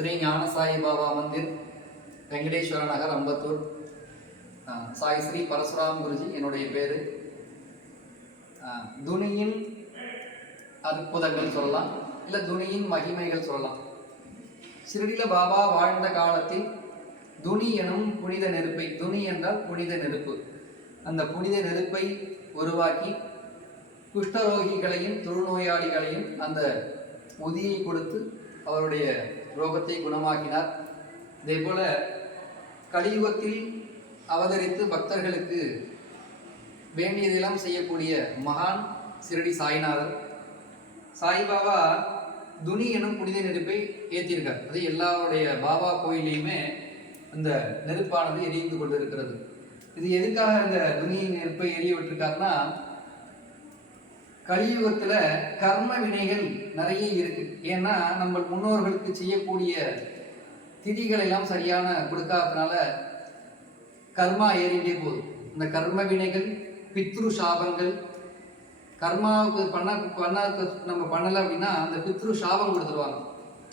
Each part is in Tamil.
ஸ்ரீ ஞான சாಯಿ பாபா மந்திர் வெங்கடேஸ்வர நகர் அம்பத்தூர். சாய் ஸ்ரீ பரசுராம் குருஜி என்னுடைய பேர். துனியின் அற்புதங்கள் சொல்லலாம். இல்லை துனியின் மகிமைகள் சொல்லலாம். சிறுடில பாபா வாழ்ந்த காலத்தில் துனி எனும் புனித நெருப்பை துனி என்றால் புனித நெருப்பு. அந்த புனித நெருப்பை உருவாக்கி குஷ்டரோகிகளையும் தொழுநோயாளிகளையும் அந்த உதியை கொடுத்து அவருடைய ரோகத்தை குணமாக்கினார். இதே போல கலியுகத்தில் அவதரித்து பக்தர்களுக்கு வேண்டியதெல்லாம் செய்யக்கூடிய மகான் சிறடி சாய்நாதர். சாய்பாபா துனி எனும் புனித நெருப்பை ஏற்றியிருக்கார் அது எல்லாருடைய பாபா கோயிலையுமே அந்த நெருப்பானது எரிந்து கொண்டு இருக்கிறது இது எதுக்காக இந்த துனியின் நெருப்பை எரிய விட்டுருக்காருன்னா கலியுகத்துல கர்ம வினைகள் நிறைய இருக்கு. ஏன்னா நம்ம முன்னோர்களுக்கு செய்யக்கூடிய திதிகள் எல்லாம் சரியான கொடுக்காததுனால கர்மா ஏறிண்டே போகுது. இந்த கர்ம வினைகள் பித்ரு சாபங்கள் கர்மாவுக்கு பண்ண பண்ண நம்ம பண்ணலை அப்படின்னா அந்த பித்ரு சாபம் கொடுத்துருவாங்க.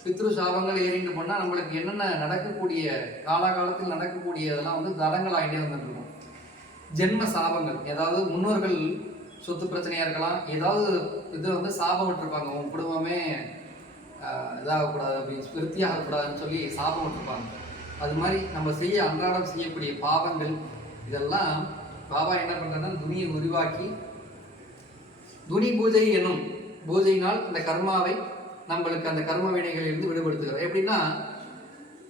பித்ரு சாபங்கள் ஏறிண்டு போனால் நம்மளுக்கு என்னென்ன நடக்கக்கூடிய காலாகாலத்தில் நடக்கக்கூடியதெல்லாம் வந்து தடங்கள் ஆகிட்டே வந்துட்டு இருக்கும். ஜென்ம சாபங்கள் ஏதாவது முன்னோர்கள் சொத்து பிரச்சனையாக இருக்கலாம். ஏதாவது இது வந்து சாபம் விட்டுருப்பாங்க உன் குடும்பமே இதாகக்கூடாது அப்படின்னு விருத்தியாகக்கூடாதுன்னு சொல்லி சாபம் விட்டுருப்பாங்க அது மாதிரி நம்ம செய்ய அன்றாடம் செய்யக்கூடிய பாவங்கள் இதெல்லாம் பாபா என்ன பண்ணுறாங்கன்னா துணியை உருவாக்கி துணி பூஜை என்னும் பூஜையினால் அந்த கர்மாவை நம்மளுக்கு அந்த கர்ம வினைகளிலிருந்து விடுபடுத்துகிறார். எப்படின்னா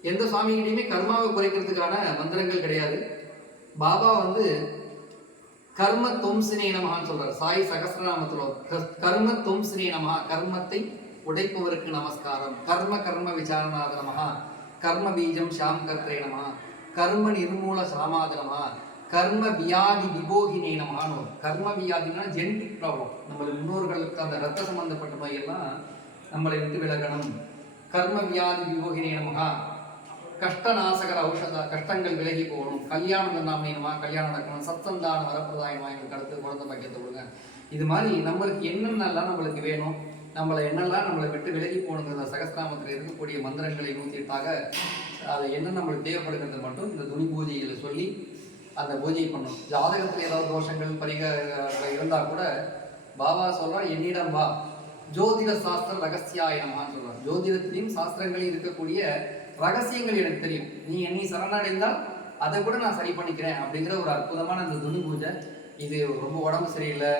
எந்த சுவாமிகிட்டையுமே கர்மாவை குறைக்கிறதுக்கான மந்திரங்கள் கிடையாது. பாபா வந்து கர்ம தொம்சினே நமகான்னு சொல்றார். சாய் சகசிரநாமத்தில் க- கர்ம தொம்சினே நமஹா கர்மத்தை உடைப்பவருக்கு நமஸ்காரம். கர்ம கர்ம விசாரணாத நமகா கர்ம பீஜம் ஷாம் கர்த்தரே நமஹா கர்ம நிர்மூல சாமாத கர்ம வியாதி விபோகினே நமகான்னு கர்ம வியாதினா ஜெனடிக் ப்ராப்ளம் நம்மளை முன்னோர்களுக்கு அந்த ரத்த சம்பந்தப்பட்ட நோயெல்லாம் நம்மளை விட்டு விலகணும். கர்ம வியாதி விபோகினே நமகா கஷ்டநாசகர ஔஷத கஷ்டங்கள் விலகி போகணும். கல்யாணம் நாமயமா கல்யாணம் நடக்கணும். சத்தந்தான வரப்பிரதாயமா எங்களுக்கு அடுத்து குழந்தை பாக்கியத்தை கொடுங்க. இது மாதிரி நம்மளுக்கு என்னென்னலாம் நம்மளுக்கு வேணும்? நம்மளை என்னெல்லாம் நம்மளை விட்டு விலகி போகணுங்கிற சகஸ்திராமத்தில் இருக்கக்கூடிய மந்திரங்களை நூற்றி எட்டாக அதை என்ன நம்மளுக்கு தேவைப்படுகிறது மட்டும் இந்த துணி பூஜையில் சொல்லி அந்த பூஜையை பண்ணணும். ஜாதகத்தில் ஏதாவது தோஷங்கள் பரிகாரங்கள் இருந்தால் கூட பாபா சொல்றார் என்னிடம் வா. ஜோதிட சாஸ்திர ரகசியாயனமான்னு சொல்லுவாங்க ஜோதிடத்திலையும் சாஸ்திரங்களையும் இருக்கக்கூடிய ரகசியங்கள் எனக்கு தெரியும். நீ என்னை சரணடைந்தால் அதை கூட நான் சரி பண்ணிக்கிறேன் அப்படிங்கிற ஒரு அற்புதமான அந்த துணி பூஜை. இது ரொம்ப உடம்பு சரியில்லை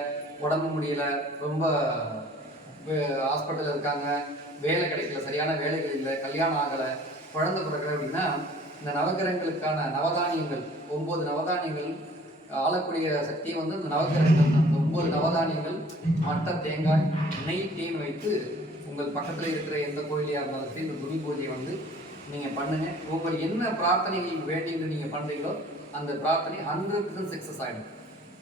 உடம்பு முடியல ரொம்ப ஹாஸ்பிட்டலில் இருக்காங்க வேலை கிடைக்கல சரியான வேலைகள் இல்லை கல்யாணம் ஆகலை குழந்தை பிறகு அப்படின்னா இந்த நவகிரகங்களுக்கான நவதானியங்கள் ஒம்பது நவதானியங்கள் ஆளக்கூடிய சக்தியை வந்து இந்த நவகிரகங்கள் அந்த ஒவ்வொரு நவதானியங்கள் மட்ட தேங்காய் நெய் தேன் வைத்து உங்கள் பக்கத்தில் இருக்கிற எந்த கோயிலையாக இருந்தாலும் சரி இந்த துணி பூஜையை வந்து நீங்கள் பண்ணுங்க. உங்கள் என்ன பிரார்த்தனைகள் வேண்டியது நீங்கள் பண்ணுறீங்களோ அந்த பிரார்த்தனை ஹண்ட்ரட் பர்சன்ட் சக்ஸஸ் ஆகிடும்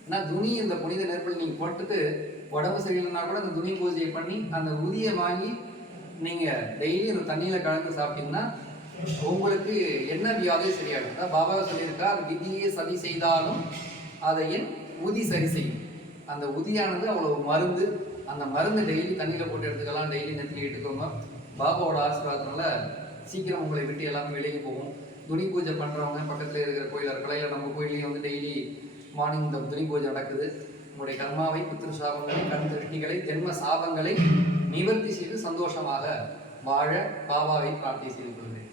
ஏன்னா துணி இந்த புனித நெருப்பில் நீங்கள் போட்டுட்டு உடம்பு சரியில்லைன்னா கூட அந்த துணி பூஜையை பண்ணி அந்த உதியை வாங்கி நீங்கள் டெய்லி அந்த தண்ணியில் கலந்து சாப்பிட்டீங்கன்னா உங்களுக்கு என்ன வியாதியும் சரியாகும்? பாபா பாபா சொல்லியிருக்கார் விதியை சரி செய்தாலும் அதை என் உதி சரி செய்யும். அந்த உதியானது அவ்வளவு மருந்து அந்த மருந்து டெய்லி தண்ணியில் போட்டு எடுத்துக்கலாம் டெய்லி நெத்திலி எடுத்துக்கோங்க பாபாவோட ஆசீர்வாதத்தினால சீக்கிரம் உங்களை விட்டு எல்லாமே வெளியே போகும். துணி பூஜை பண்ணுறவங்க பக்கத்தில் இருக்கிற கோயிலாக இருக்கலாம் இல்லை நம்ம கோயிலையும் வந்து டெய்லி மார்னிங் இந்த துணி பூஜை நடக்குது. உங்களுடைய கர்மாவை புத்திர சாபங்களை கண் திருஷ்டிகளை ஜென்ம சாபங்களை நிவர்த்தி செய்து சந்தோஷமாக வாழ பாபாவை பிரார்த்தி செய்து கொள்கிறேன்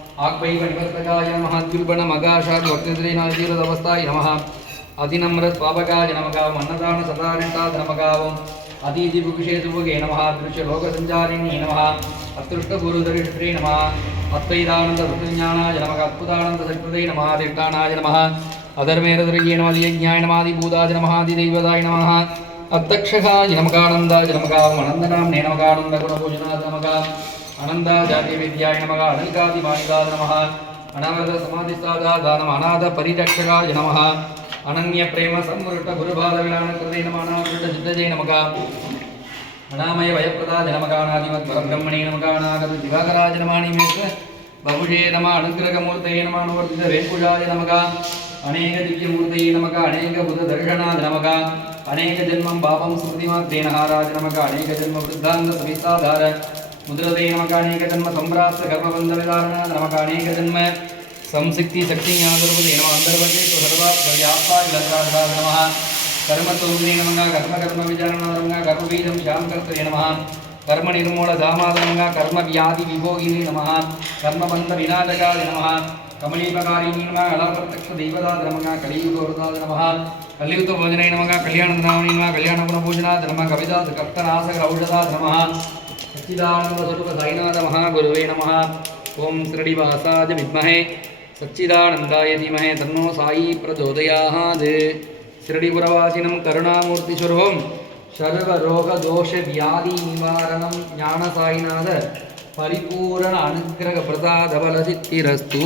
ஆக்பைவனிவர்த்தகாய நம துர்பண மகாஷாத் வக்திரீனாதீரதவஸ்தாய நம அதிநம்ரத் பாபகாய நமகாம் அன்னதான சதாரிட்டாத் நமகாவும் அதீதி புகுஷேதுபுகே நம திருஷ்ய லோகசஞ்சாரிணி நம அத்திருஷ்டபுருதரிஷ்டே நம அத்வைதானந்த விஞ்ஞானாய நமக அற்புதானந்த சத்பதே நம திட்டானாய நம அதர்மேரதுரையே நமதியஜாய நமாதி பூதாய நமஹாதி தெய்வதாய நம அத்தக்ஷகாய நமகானந்தாய நமகாம் அனந்தனாம் நே நமகானந்த குணபூஜனாத நமகாம் विद्याय नमः अनल्कादिमानिकाय नमः अनावरत समाधिस्तादा नमः अनाथ परिरक्षकाय नमः अनन्य प्रेम संवृत गुरुबाल विलान कृते नमः अनावृत सिद्धजय नमः अनामय वयप्रदाय नमः अनादिमत् परब्रह्मणे नमः अनागत दिवाकराज नमः निमेष बहुषे नमः अनुग्रहमूर्तये नमः अनुवर्तित वेङ्कुजाय नमः अनेक दिव्यमूर्तये नमः अनेक बुधदर्शनाय नमः अनेक जन्मं पापं स्मृतिमात्रेण हाराज नमः अनेक जन्म वृद्धान्त ಮುದ್ರತೆ ನಮಕಾನೇಕ ಜನ್ಮ ಸಂಭ್ರಾಸ ಗರ್ಭಬಂಧ ವಿಧಾನ ನಮಕಾನೇಕ ಜನ್ಮ ಸಂಸಕ್ತಿ ಶಕ್ತಿ ಜ್ಞಾನದರ್ಭದೆ ನಮ ಅಂತರ್ಭದೆ ಸರ್ವ ವ್ಯಾಪ್ತ ಇಲಕ್ಕಾದ ನಮಃ ಕರ್ಮ ಸೌಂದ್ರಿ ನಮಃ ಕರ್ಮ ಕರ್ಮ ವಿಚಾರಣ ನಮಃ ಕರ್ಮ ಬೀಜಂ ಶ್ಯಾಮ ಕರ್ತರೆ ನಮಃ ಕರ್ಮ ನಿರ್ಮೂಲ ಧಾಮಾದನಂಗ ಕರ್ಮ ವ್ಯಾಧಿ ವಿಭೋಗಿನಿ ನಮಃ ಕರ್ಮ ಬಂಧ ವಿನಾಜಗಾದಿ ನಮಃ ಕಮಲೀಪಕಾರಿಣಿ ನಮಃ ಅಲಾಪ್ರತ್ಯಕ್ಷ ದೈವದಾದ ನಮಃ ಕಲಿಯುಗೌರದಾದ ನಮಃ ಕಲಿಯುತ ಭೋಜನೆ ನಮಃ ಕಲ್ಯಾಣ ನಮಃ ಕಲ್ಯಾಣ ಗುಣ ಭೋಜನಾದ ನಮಃ ಕವಿದಾದ ಕರ್ತನಾಸಕರ ಔಷಧಾದ ನಮಃ महागुरुवे नमः ओम श्रीनिवासाय विद्महे सच्चिदानंदाय धीमहि तन्नो साई प्रचोदयात् शिरडिपुरवासिनं करुणामूर्तिस्वरूपं सर्वरोगदोषव्याधिनिवारणं ज्ञानसाईनाथ परिपूर्ण अनुग्रहप्रसादबलसिद्धिरस्तु